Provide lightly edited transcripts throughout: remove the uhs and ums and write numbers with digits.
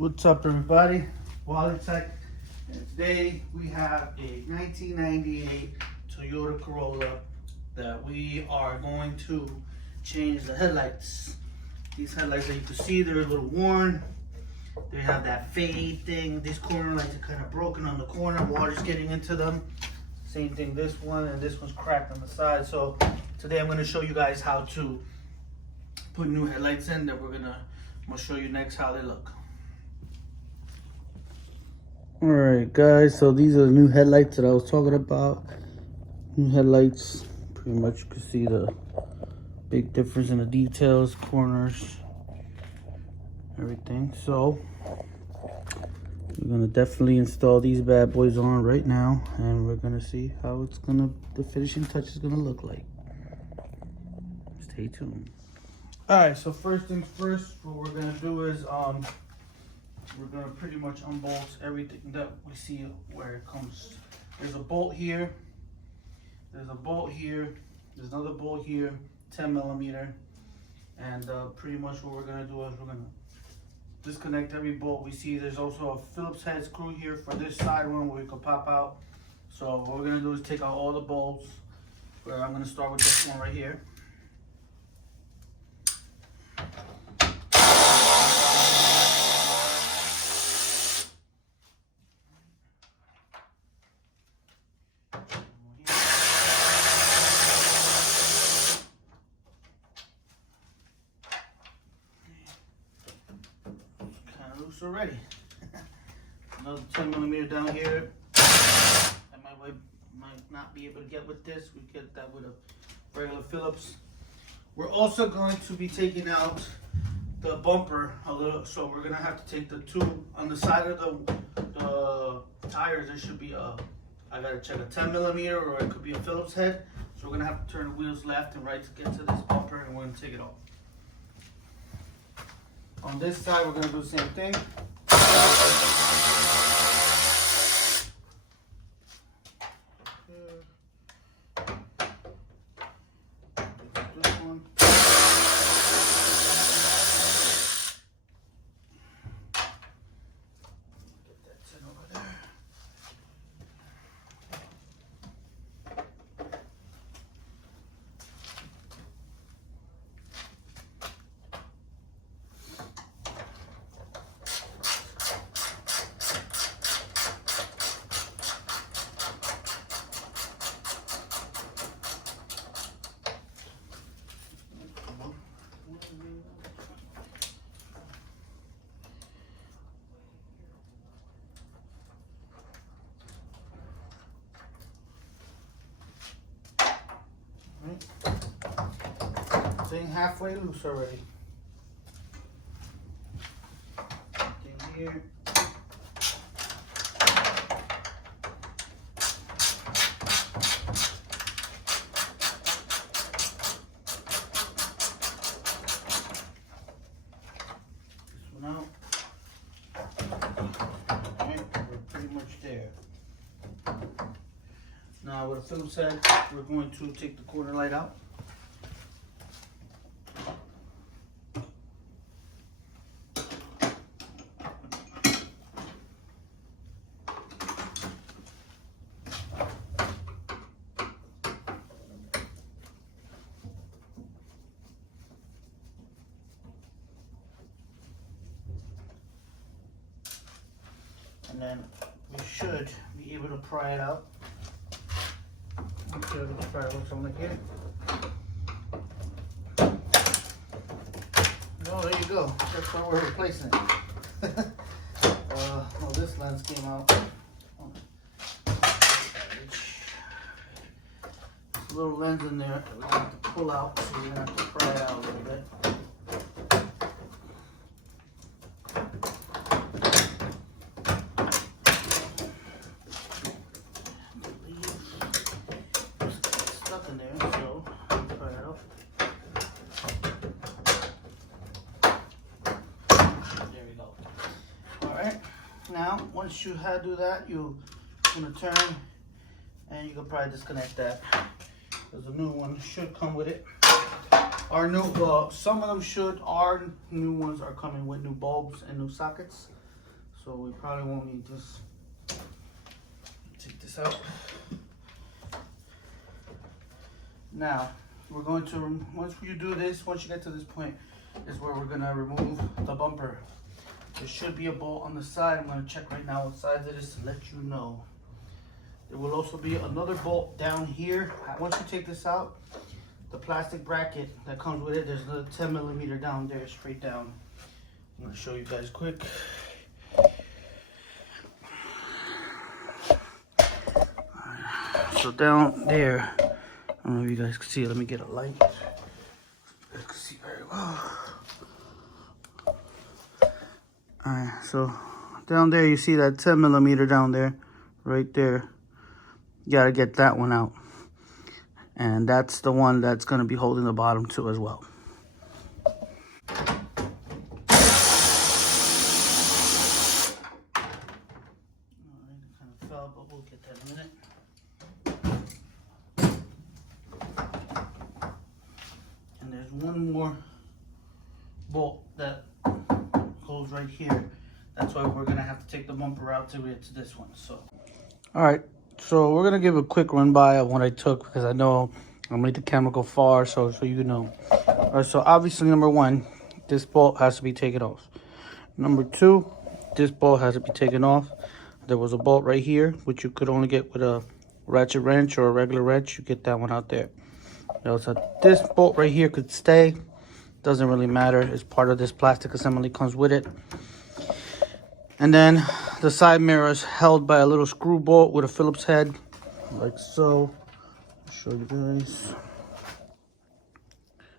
What's up, everybody? Wally Tech, and today we have a 1998 Toyota Corolla that we are going to change the headlights. These headlights that you can see, they're a little worn. They have that fade thing. These corner lights are kind of broken on the corner. Water's getting into them. Same thing this one, and this one's cracked on the side. So today I'm going to show you guys how to put new headlights in. That I'm gonna show you next how they look. Alright guys, so these are the new headlights that I was talking about. New headlights, pretty much you can see the big difference in the details, corners, everything. So we're gonna definitely install these bad boys on right now, and we're gonna see how the finishing touch is gonna look like. Stay tuned. Alright, so first things first, what we're gonna do is we're gonna pretty much unbolt everything that we see where it comes. There's a bolt here, there's a bolt here, there's another bolt here, 10 millimeter, and pretty much what we're gonna do is we're gonna disconnect every bolt we see. There's also a Phillips head screw here for this side one where we could pop out. So what we're gonna do is take out all the bolts. I'm gonna start with this one right here. Already. Another 10 millimeter down here. I might not be able to get with this. We get that with a regular Phillips. We're also going to be taking out the bumper a little, so we're gonna have to take the tube on the side of the tires. There should be I gotta check a 10 millimeter or it could be a Phillips head. So we're gonna have to turn the wheels left and right to get to this bumper, and we're gonna take it off. On this side, we're going to do the same thing. This one. Get that 10 over there. Thing halfway loose already. Thing here. This one out. Alright, we're pretty much there. Now with a Phillips head, we're going to take the corner light out. And then we should be able to pry it out. Okay, let's try it with something here. Oh, there you go. That's why we're replacing it. Well, this lens came out. There's a little lens in there that we're going to have to pull out, so we're going to have to pry it out a little bit. Now, once you do that, you're gonna turn, and you can probably disconnect that. Because the new one should come with it. Our new, some of them should. Our new ones are coming with new bulbs and new sockets. so we probably won't need this. Take this out. Now, we're going to, once you do this, once you get to this point, is where we're gonna remove the bumper. There should be a bolt on the side. I'm gonna check right now what size it is to let you know. There will also be another bolt down here. Once you take this out, the plastic bracket that comes with it, there's another 10 millimeter down there, straight down. I'm gonna show you guys quick. So down there, I don't know if you guys can see it. Let me get a light. You guys can see very well. Alright, so down there you see that 10 millimeter down there, right there. You gotta get that one out. And that's the one that's gonna be holding the bottom too as well. Alright, it kind of fell, but we'll get that in a minute. And there's one more bolt that goes right here. That's why we're gonna have to take the bumper out to get to this one. So, all right. So we're gonna give a quick run by of what I took because I know I'm gonna make the camera go far, so you know. All right. So obviously, number one, this bolt has to be taken off. Number two, this bolt has to be taken off. There was a bolt right here, which you could only get with a ratchet wrench or a regular wrench. You get that one out there. So this bolt right here could stay. Doesn't really matter. It's part of this plastic assembly, comes with it. And then the side mirror is held by a little screw bolt with a Phillips head, like so. I'll show you guys.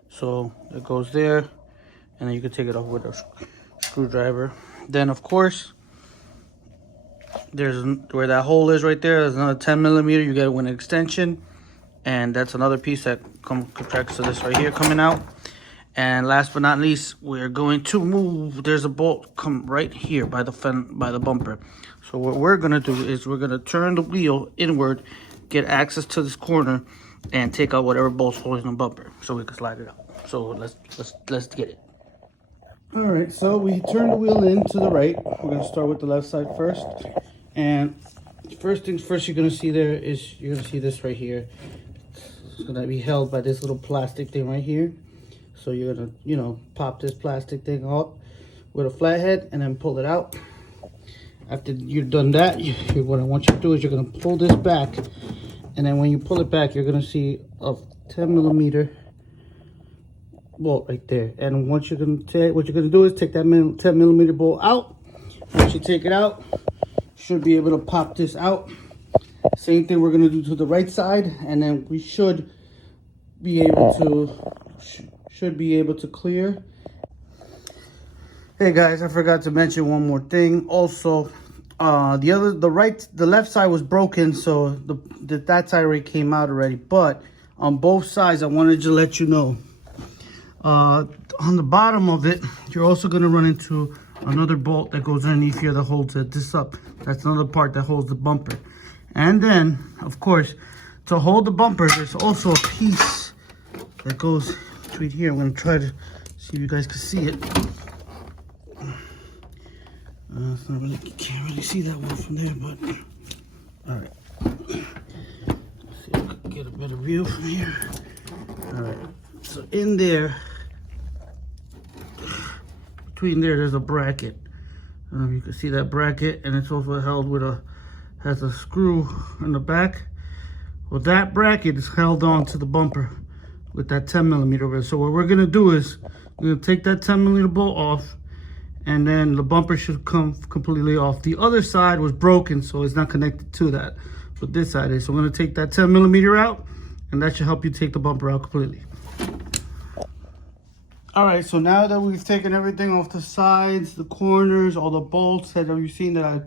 So it goes there, and then you can take it off with a screwdriver. Then of course, there's where that hole is right there. There's another 10 millimeter. You get it with an extension, and that's another piece that contracts to this right here coming out. And last but not least, we're going to move. There's a bolt come right here by the bumper. So what we're gonna do is we're gonna turn the wheel inward, get access to this corner, and take out whatever bolt's holding the bumper, so we can slide it out. So let's get it. All right. So we turn the wheel in to the right. We're gonna start with the left side first. And first things first, you're gonna see there is you're gonna see this right here. It's gonna be held by this little plastic thing right here. So you're gonna, you know, pop this plastic thing up with a flathead and then pull it out. After you've done that, what I want you to do is you're gonna pull this back, and then when you pull it back, you're gonna see a 10 millimeter bolt right there. And what you're gonna do is take that 10 millimeter bolt out. Once you take it out, you should be able to pop this out. Same thing we're gonna do to the right side, and then we should be able to clear. Hey guys, I forgot to mention one more thing. Also, the left side was broken, so that side already came out already. But on both sides, I wanted to let you know. On the bottom of it, you're also gonna run into another bolt that goes underneath here that holds this up. That's another part that holds the bumper. And then, of course, to hold the bumper, there's also a piece that goes between here. I'm gonna try to see if you guys can see it. It's not really, you can't really see that one from there, but all right. Let's see if I can get a better view from here. All right. So in there, between there, there's a bracket. You can see that bracket, and it's also held with has a screw in the back. Well, that bracket is held on to the bumper with that 10 millimeter over. So what we're gonna do is we're gonna take that 10 millimeter bolt off, and then the bumper should come completely off. The other side was broken, so it's not connected to that, but this side is. So we're gonna take that 10 millimeter out, and that should help you take the bumper out completely. All right, so now that we've taken everything off the sides, the corners, all the bolts that you've seen that I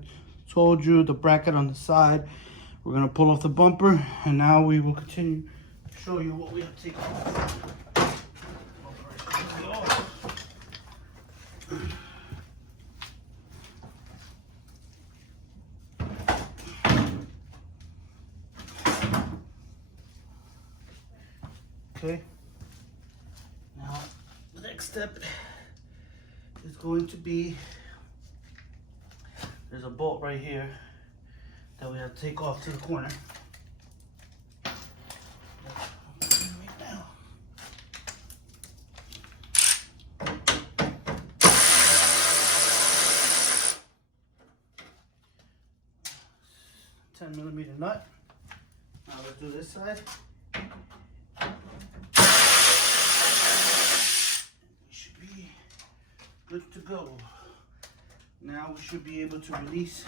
told you, the bracket on the side, we're gonna pull off the bumper, and now we will continue to show you what we have to take off. Okay, now the next step is going to be there's a bolt right here that we have to take off to the corner. Right now. $10mm nut. Now let's do this side. We should be good to go. Now we should be able to release,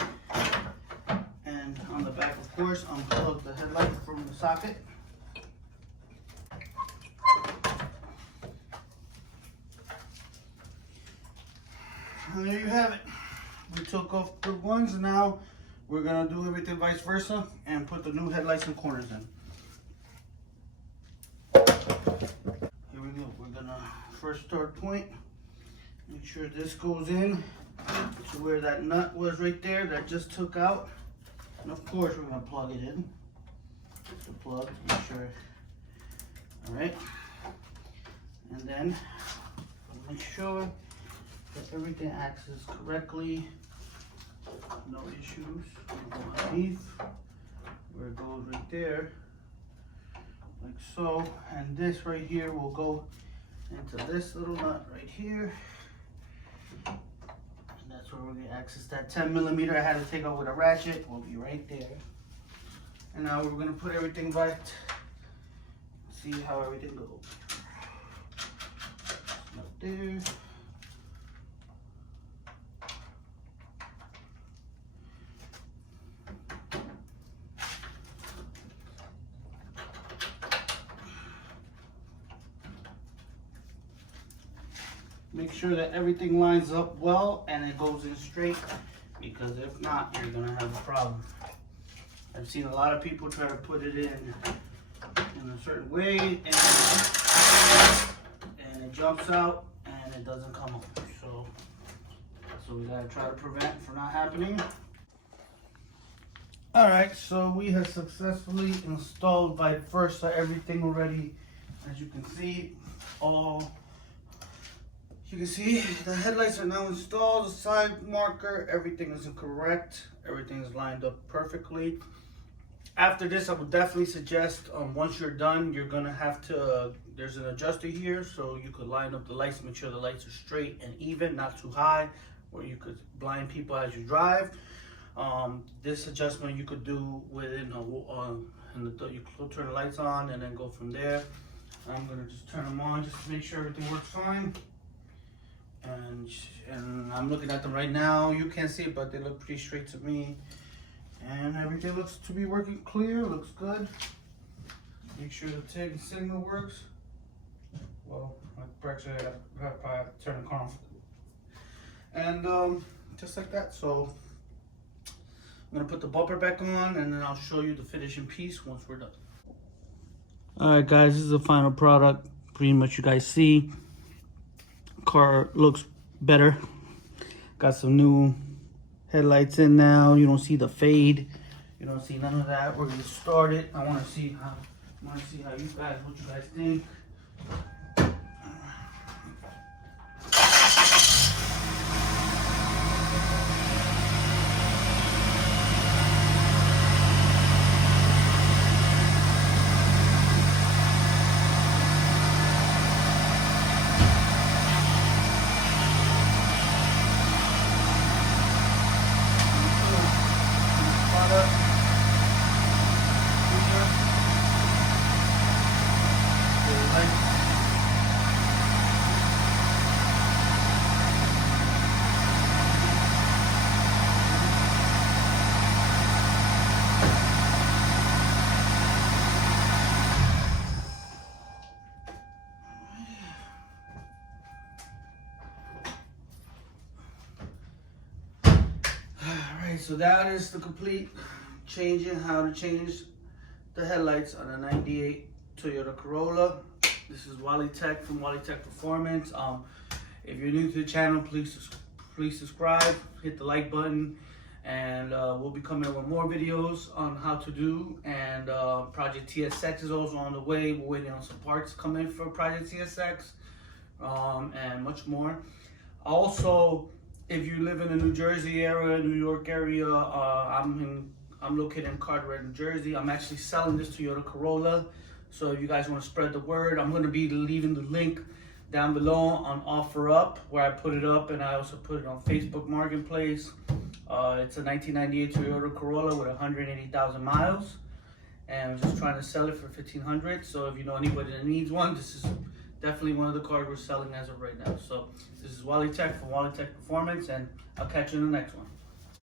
and on the back, of course, unplug the headlight from the socket. And there you have it. We took off the ones, and now we're gonna do everything vice versa and put the new headlights and corners in. Here we go. We're gonna first start point. Make sure this goes in to where that nut was right there that just took out. And of course we're gonna plug it in. The plug, make sure. Alright. And then make sure that everything accesses correctly. No issues. Go underneath. Where it goes right there. Like so. And this right here will go into this little nut right here. That's where we're going to access that 10mm I had to take out with a ratchet. Will be right there. And now we're going to put everything back. See how everything goes. Up there. Make sure that everything lines up well and it goes in straight, because if not, you're gonna have a problem. I've seen a lot of people try to put it in a certain way and it jumps out and it doesn't come up. So we gotta try to prevent from not happening. All right, so we have successfully installed vice versa everything already. As you can see, you can see the headlights are now installed, the side marker, everything is correct. Everything is lined up perfectly. After this, I would definitely suggest, once you're done, you're gonna have to, there's an adjuster here, so you could line up the lights, make sure the lights are straight and even, not too high, where you could blind people as you drive. This adjustment you could do within you could turn the lights on and then go from there. I'm gonna just turn them on just to make sure everything works fine. And I'm looking at them right now. You can't see it, but they look pretty straight to me. And everything looks to be working clear, looks good. Make sure the tag signal works. Well, actually I gotta turn the car off. And just like that. So I'm gonna put the bumper back on and then I'll show you the finishing piece once we're done. Alright guys, this is the final product. Pretty much you guys see. Car looks better. Got some new headlights in now. You don't see the fade. You don't see none of that. We're gonna start it. I want to see how what you guys think. So that is the complete changing how to change the headlights on a 98 Toyota Corolla. This is Wally Tech from Wally Tech Performance. If you're new to the channel, please subscribe, hit the like button, and we'll be coming up with more videos on how to do. And Project TSX is also on the way. We're waiting on some parts coming in for Project TSX, and much more. Also, if you live in the New Jersey area, New York area, I'm located in Carteret, New Jersey. I'm actually selling this Toyota Corolla. So if you guys want to spread the word, I'm going to be leaving the link down below on OfferUp, where I put it up, and I also put it on Facebook Marketplace. It's a 1998 Toyota Corolla with 180,000 miles, and I'm just trying to sell it for $1,500. So if you know anybody that needs one, this is definitely one of the cars we're selling as of right now. So this is Wally Tech from Wally Tech Performance, and I'll catch you in the next one.